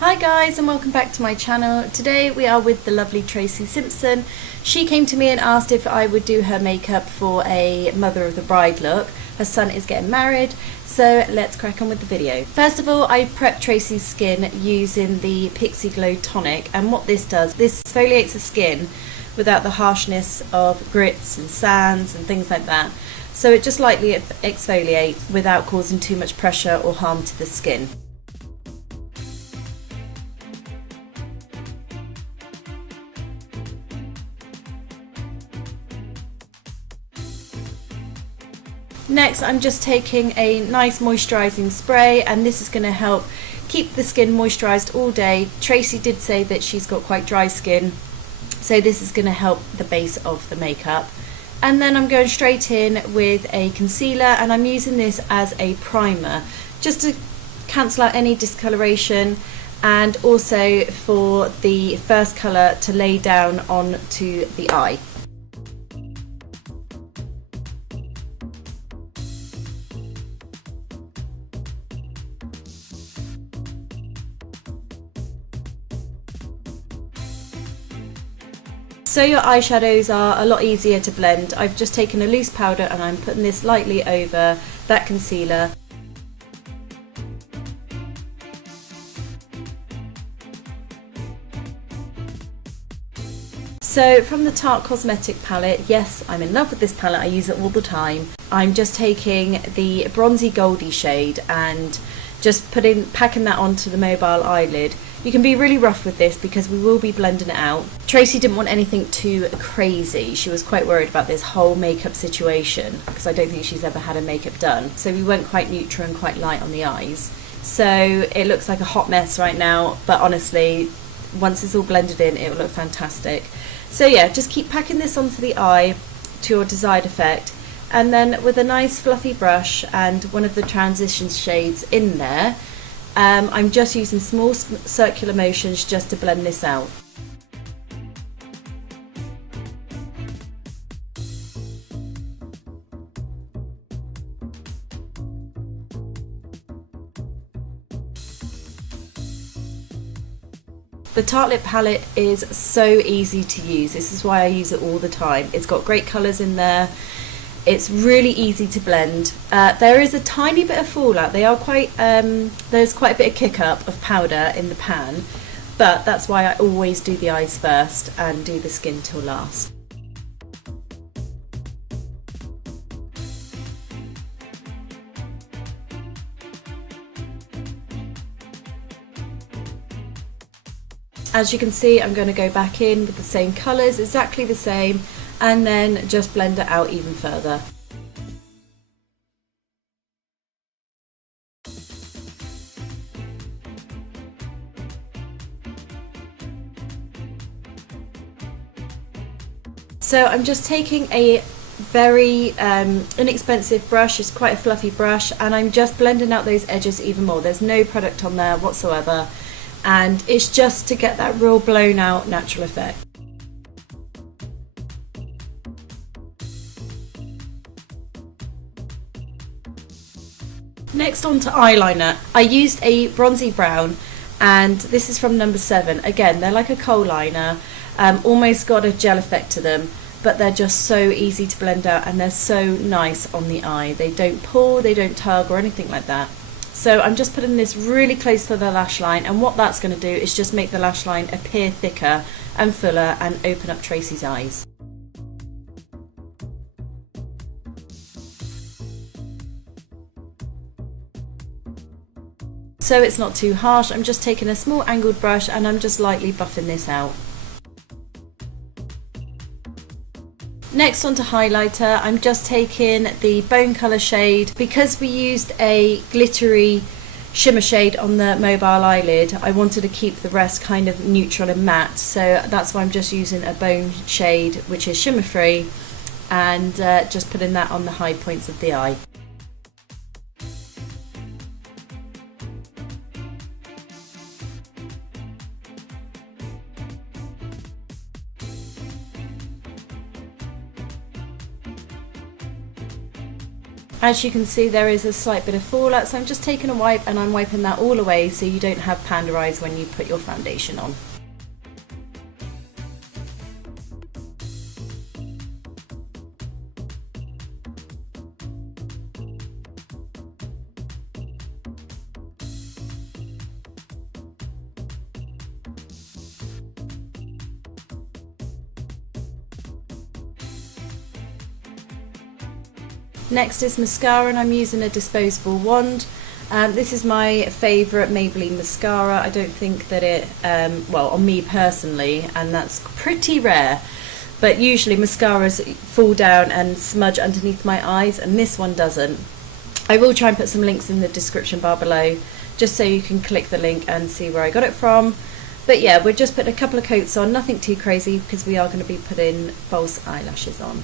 Hi guys, and welcome back to my channel. Today we are with the lovely Tracy Simpson. She came to me and asked if I would do her makeup for a mother of the bride look. Her son is getting married, so let's crack on with the video. First of all, I prepped Tracy's skin using the PIXI GLOW TONIC, and what this does, this exfoliates the skin without the harshness of grits and sands and things like that. So it just lightly exfoliates without causing too much pressure or harm to the skin. Next, I'm just taking a nice moisturising spray, and this is going to help keep the skin moisturised all day. Tracy did say that she's got quite dry skin, so this is going to help the base of the makeup. And then I'm going straight in with a concealer, and I'm using this as a primer just to cancel out any discoloration, and also for the first colour to lay down onto the eye. So your eyeshadows are a lot easier to blend. I've just taken a loose powder and I'm putting this lightly over that concealer. So from the Tarte Cosmetic palette, yes, I'm in love with this palette, I use it all the time. I'm just taking the bronzy goldy shade and just packing that onto the mobile eyelid. You can be really rough with this because we will be blending it out. Tracy didn't want anything too crazy. She was quite worried about this whole makeup situation because I don't think she's ever had her makeup done. So we went quite neutral and quite light on the eyes. So it looks like a hot mess right now, but honestly, once it's all blended in, it will look fantastic. So yeah, just keep packing this onto the eye to your desired effect. And then with a nice fluffy brush and one of the transition shades in there, I'm just using small circular motions just to blend this out. The Tartelette palette is so easy to use. This is why I use it all the time. It's got great colours in there. It's really easy to blend. There is a tiny bit of fallout. They are quite, there's quite a bit of kick up of powder in the pan, but that's why I always do the eyes first and do the skin till last. As you can see, I'm going to go back in with the same colours, exactly the same, and then just blend it out even further. So I'm just taking a very inexpensive brush, it's quite a fluffy brush, and I'm just blending out those edges even more. There's no product on there whatsoever, and it's just to get that real blown out natural effect. Next on to eyeliner. I used a bronzy brown, and this is from number 7. Again, they're like a kohl liner, almost got a gel effect to them, but they're just so easy to blend out and they're so nice on the eye. They don't pull, they don't tug or anything like that. So I'm just putting this really close to the lash line, and what that's going to do is just make the lash line appear thicker and fuller and open up Tracy's eyes. So it's not too harsh. I'm just taking a small angled brush and I'm just lightly buffing this out. Next onto highlighter, I'm just taking the bone colour shade. Because we used a glittery shimmer shade on the mobile eyelid, I wanted to keep the rest kind of neutral and matte, so that's why I'm just using a bone shade which is shimmer free, and just putting that on the high points of the eye. As you can see, there is a slight bit of fallout, so I'm just taking a wipe and I'm wiping that all away so you don't have panda eyes when you put your foundation on. Next is mascara, and I'm using a disposable wand. This is my favourite Maybelline mascara. I don't think that it, well, on me personally, and that's pretty rare, but usually mascaras fall down and smudge underneath my eyes, and this one doesn't. I will try and put some links in the description bar below, just so you can click the link and see where I got it from. But yeah, we're just putting a couple of coats on, nothing too crazy, because we are going to be putting false eyelashes on.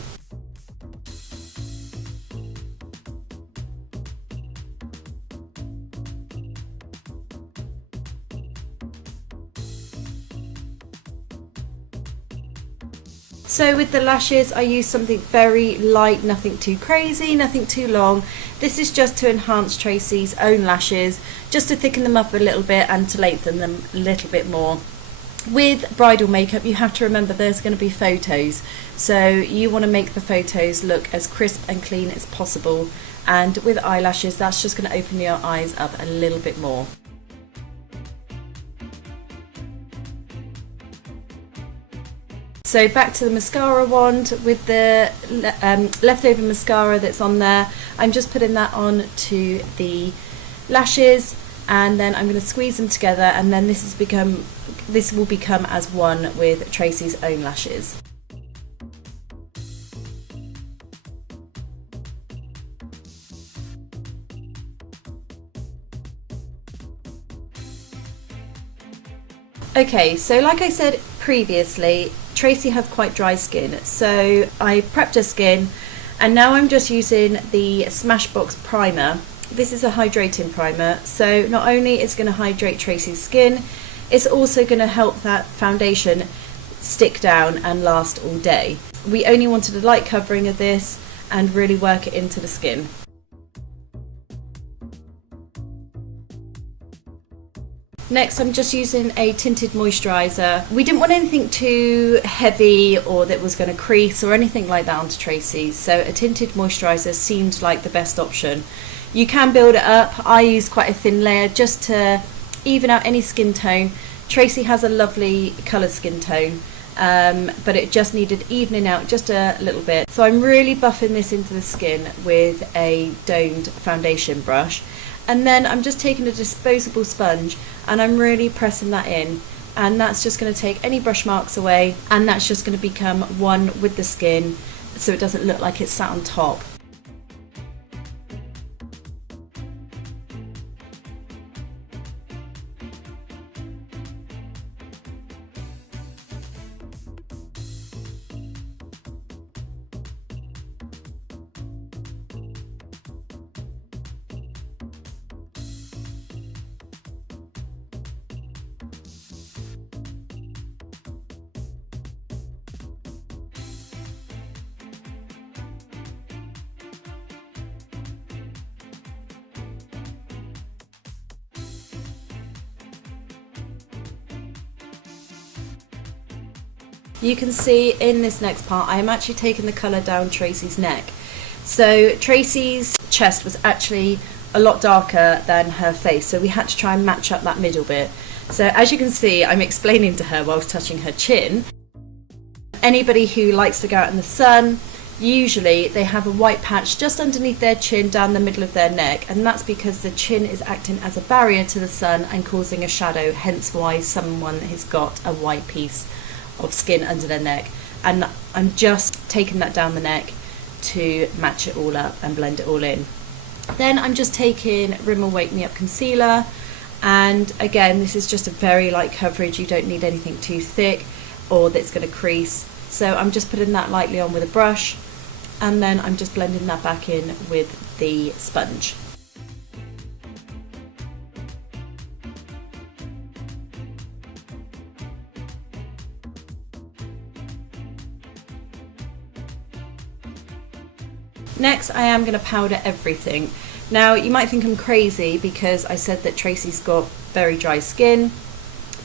So with the lashes, I use something very light, nothing too crazy, nothing too long. This is just to enhance Tracy's own lashes, just to thicken them up a little bit and to lengthen them a little bit more. With bridal makeup, you have to remember there's going to be photos, so you want to make the photos look as crisp and clean as possible, and with eyelashes, that's just going to open your eyes up a little bit more. So back to the mascara wand with the leftover mascara that's on there. I'm just putting that on to the lashes, and then I'm going to squeeze them together, and then this will become as one with Tracy's own lashes. Okay, so like I said previously, Tracy has quite dry skin, so I prepped her skin, and now I'm just using the SMASHBOX primer. This is a hydrating primer, so not only is it going to hydrate Tracy's skin, it's also going to help that foundation stick down and last all day. We only wanted a light covering of this and really work it into the skin. Next, I'm just using a tinted moisturizer. We didn't want anything too heavy or that was going to crease or anything like that onto Tracy, so a tinted moisturizer seemed like the best option. You can build it up. I used quite a thin layer just to even out any skin tone. Tracy has a lovely colour skin tone, but it just needed evening out just a little bit. So I'm really buffing this into the skin with a domed foundation brush. And then I'm just taking a disposable sponge and I'm really pressing that in, and that's just going to take any brush marks away, and that's just going to become one with the skin so it doesn't look like it's sat on top. You can see in this next part I am actually taking the colour down Tracy's neck. So Tracy's chest was actually a lot darker than her face, so we had to try and match up that middle bit. So as you can see, I'm explaining to her while touching her chin. Anybody who likes to go out in the sun, usually they have a white patch just underneath their chin down the middle of their neck, and that's because the chin is acting as a barrier to the sun and causing a shadow, hence why someone has got a white piece of skin under their neck. And I'm just taking that down the neck to match it all up and blend it all in. Then I'm just taking Rimmel Wake Me Up concealer, and again this is just a very light coverage. You don't need anything too thick or that's going to crease, so I'm just putting that lightly on with a brush, and then I'm just blending that back in with the sponge. Next, I am going to powder everything. Now, you might think I'm crazy because I said that Tracy's got very dry skin,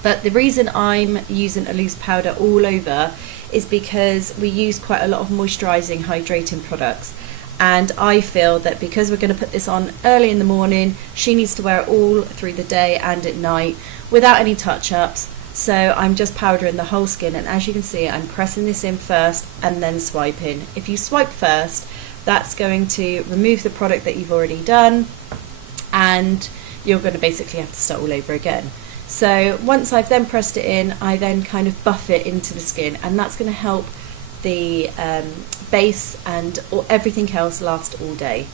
but the reason I'm using a loose powder all over is because we use quite a lot of moisturising, hydrating products. And I feel that because we're going to put this on early in the morning, she needs to wear it all through the day and at night without any touch-ups. So I'm just powdering the whole skin, and as you can see, I'm pressing this in first and then swiping. If you swipe first, that's going to remove the product that you've already done, and you're going to basically have to start all over again. So once I've then pressed it in, I then kind of buff it into the skin, and that's going to help the base and everything else last all day.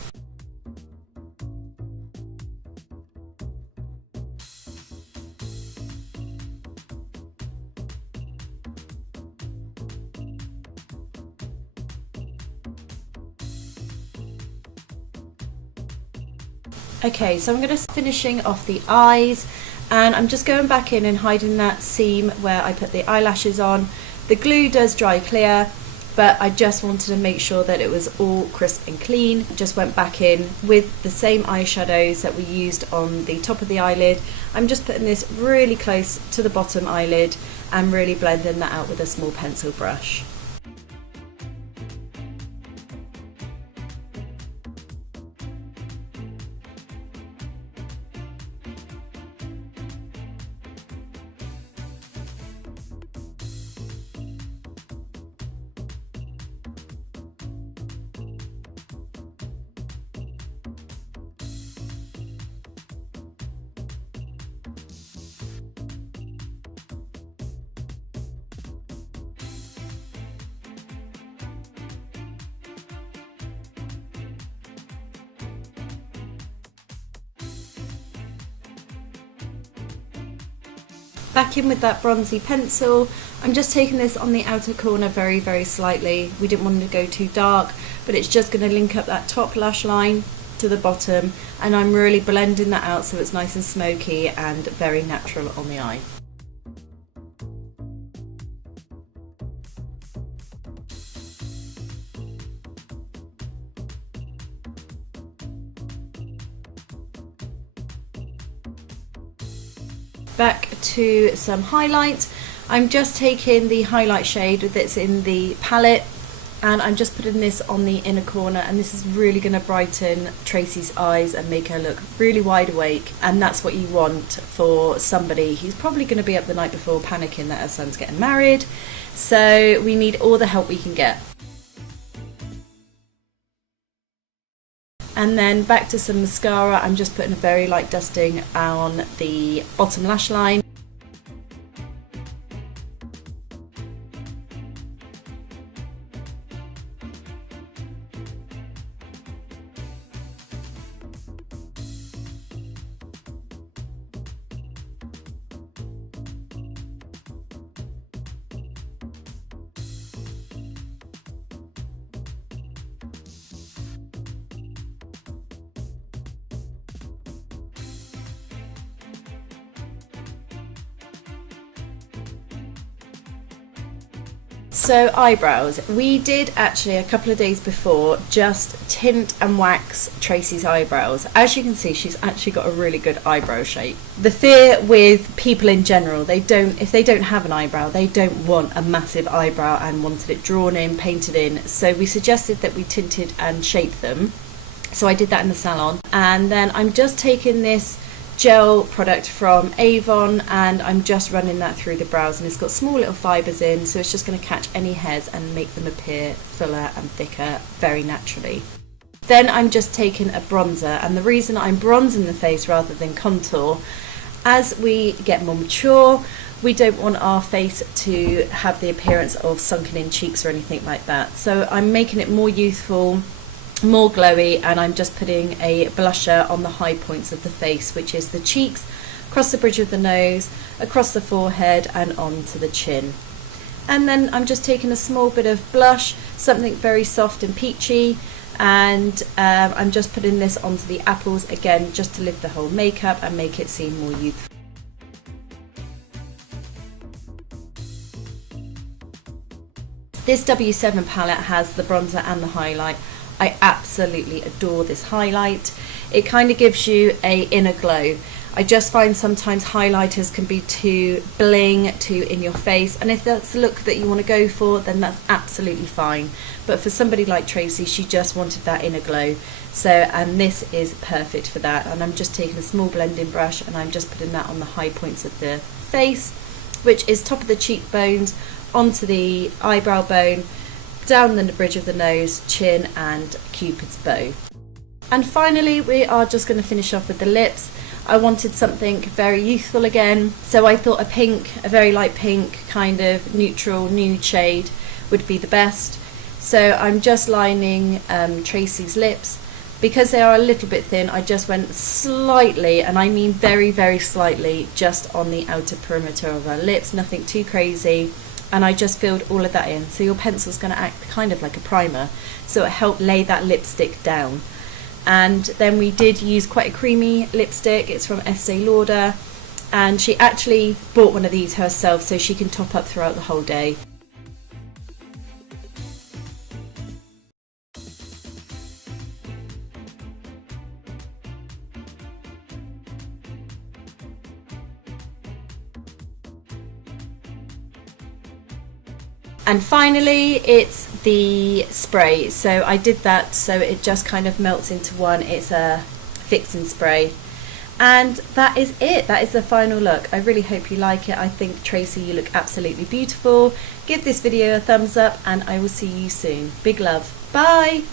Okay, so I'm going to finishing off the eyes, and I'm just going back in and hiding that seam where I put the eyelashes on. The glue does dry clear, but I just wanted to make sure that it was all crisp and clean. Just went back in with the same eyeshadows that we used on the top of the eyelid. I'm just putting this really close to the bottom eyelid and really blending that out with a small pencil brush. Back in with that bronzy pencil. I'm just taking this on the outer corner very, very slightly. We didn't want to go too dark, but it's just going to link up that top lash line to the bottom, and I'm really blending that out so it's nice and smoky and very natural on the eye. Back to some highlight. I'm just taking the highlight shade that's in the palette, and I'm just putting this on the inner corner, and this is really going to brighten Tracy's eyes and make her look really wide awake, and that's what you want for somebody who's probably going to be up the night before panicking that her son's getting married. So we need all the help we can get. And then back to some mascara. I'm just putting a very light dusting on the bottom lash line. So eyebrows, we did actually a couple of days before just tint and wax Tracy's eyebrows. As you can see, she's actually got a really good eyebrow shape. The fear with people in general, if they don't have an eyebrow, they don't want a massive eyebrow and wanted it drawn in, painted in. So we suggested that we tinted and shaped them. So I did that in the salon, and then I'm just taking this gel product from Avon and I'm just running that through the brows, and it's got small little fibres in, so it's just going to catch any hairs and make them appear fuller and thicker very naturally. Then I'm just taking a bronzer, and the reason I'm bronzing the face rather than contour, as we get more mature, we don't want our face to have the appearance of sunken in cheeks or anything like that. So I'm making it more youthful, more glowy, and I'm just putting a blusher on the high points of the face, which is the cheeks, across the bridge of the nose, across the forehead and onto the chin. And then I'm just taking a small bit of blush, something very soft and peachy, and I'm just putting this onto the apples again, just to lift the whole makeup and make it seem more youthful. This W7 palette has the bronzer and the highlight. I absolutely adore this highlight. It kind of gives you a inner glow. I just find sometimes highlighters can be too bling, too in your face, and if that's the look that you want to go for, then that's absolutely fine. But for somebody like Tracy, she just wanted that inner glow. So, and this is perfect for that. And I'm just taking a small blending brush and I'm just putting that on the high points of the face, which is top of the cheekbones, onto the eyebrow bone, down the bridge of the nose, chin, and Cupid's bow. And finally, we are just going to finish off with the lips. I wanted something very youthful again, so I thought a pink, a very light pink, kind of neutral nude shade would be the best. So I'm just lining Tracy's lips. Because they are a little bit thin, I just went slightly, and I mean very, very slightly, just on the outer perimeter of her lips, nothing too crazy. And I just filled all of that in. So your pencil's going to act kind of like a primer, so it helped lay that lipstick down. And then we did use quite a creamy lipstick. It's from Estee Lauder, and she actually bought one of these herself so she can top up throughout the whole day. And finally, it's the spray. So I did that so it just kind of melts into one. It's a fixing spray. And that is it. That is the final look. I really hope you like it. I think, Tracy, you look absolutely beautiful. Give this video a thumbs up and I will see you soon. Big love. Bye.